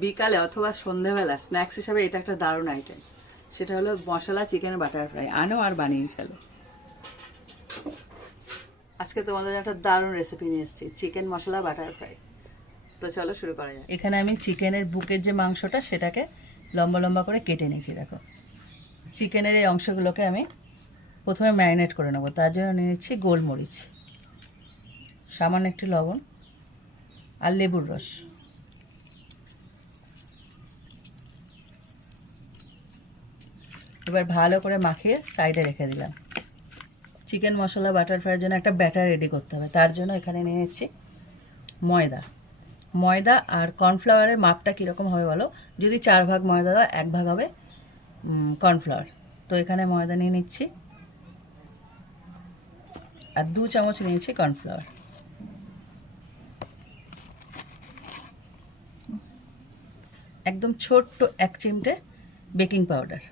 বিকালে অথবা সন্ধ্যেবেলা স্ন্যাক্স হিসাবে এটা একটা দারুণ আইটেম। সেটা হলো মশলা চিকেন বাটার ফ্রাই। আনো আর বানিয়ে ফেলো। আজকে তোমাদের একটা দারুণ রেসিপি নিয়ে এসেছি, চিকেন মশলা বাটার ফ্রাই। তো চলো শুরু করা যায়। এখানে আমি চিকেনের বুকের যে মাংসটা সেটাকে লম্বা লম্বা করে কেটে নিয়েছি। দেখো, চিকেনের এই অংশগুলোকে আমি প্রথমে ম্যারিনেট করে নেবো। তার জন্য নিয়ে নিচ্ছি গোলমরিচ, সামান্য একটু লবণ আর লেবুর রস। এবার ভালো করে মাখিয়ে সাইডে রেখে দিলাম। চিকেন মশলা বাটার ফ্রাইয়ের জন্য একটা ব্যাটার রেডি করতে হবে। তার জন্য এখানে নিয়ে নিচ্ছি ময়দা আর কর্নফ্লাওয়ারের মাপটা কীরকম হবে বলো? যদি 4 ভাগ ময়দা দাও 1 ভাগ হবে কর্নফ্লাওয়ার। তো এখানে ময়দা নিয়ে নিচ্ছি আর 2 চামচ নিয়েছি কর্নফ্লাওয়ার। একদম ছোট্ট 1 চিমটে বেকিং পাউডার,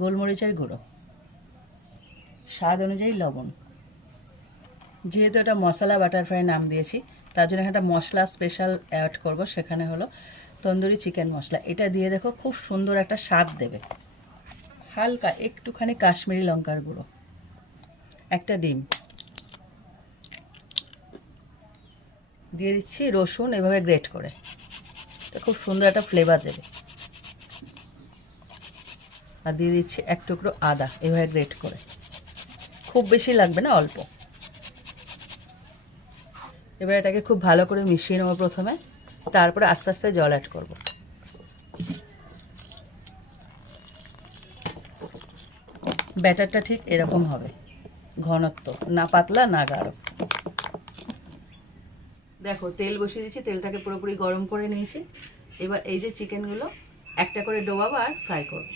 গোলমরিচের গুঁড়ো, স্বাদ অনুযায়ী লবণ। যেহেতু এটা মশলা বাটার ফ্রাই নাম দিয়েছি, তার জন্য একটা মশলা স্পেশাল অ্যাড করব, সেখানে হলো তন্দুরি চিকেন মশলা। এটা দিয়ে দেখো খুব সুন্দর একটা স্বাদ দেবে। হালকা একটুখানি কাশ্মীরি লঙ্কার গুঁড়ো, একটা ডিম দিয়ে দিচ্ছি, রসুন এভাবে গ্রেট করে, এটা খুব সুন্দর একটা ফ্লেভার দেবে। আর দিয়ে দিচ্ছি 1 টুকরো আদা এভাবে গ্রেট করে, খুব বেশি লাগবে না, অল্প। এবার এটাকে খুব ভালো করে মিশিয়ে নেবো প্রথমে, তারপরে আস্তে আস্তে জল অ্যাড করব। ব্যাটারটা ঠিক এরকম হবে, ঘনত্ব, না পাতলা না গাঢ়। দেখো তেল বসিয়ে দিয়েছি, তেলটাকে পুরোপুরি গরম করে নিয়েছি। এবার এই যে চিকেনগুলো একটা করে ডোবাবো আর ফ্রাই করবো।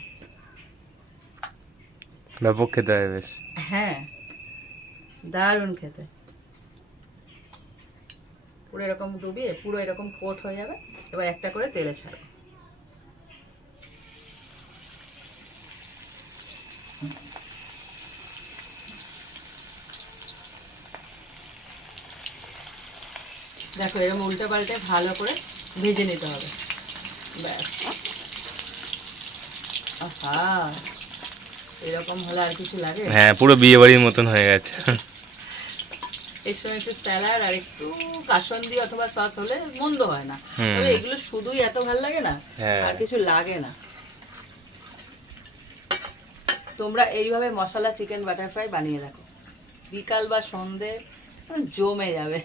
ব্যাপক খেতে হয় বেশ। হ্যাঁ, দারুণ খেতে। পুরো এরকম ডুবিয়ে পুরো এরকম কোট হয়ে যাবে। এবার একটা করে তেলে ছাড়বো। দেখো এরকম উল্টে পাল্টে ভালো করে ভেজে নিতে হবে। ব্যাস, আহা, এরকম হলে আর কিছু লাগে? হ্যাঁ, পুরো বিয়ে বাড়ির মতন হয়ে গেছে। এর সঙ্গে একটু স্যালাড আর একটু কাসন্দি অথবা সস হলে মন্দ হয় না। তবে এগুলো শুধুই এত ভালো লাগে না, আর কিছু লাগে না। তোমরা এইভাবে মশলা চিকেন বাটার ফ্রাই বানিয়ে দেখো, বিকাল বা সন্ধে জমে যাবে।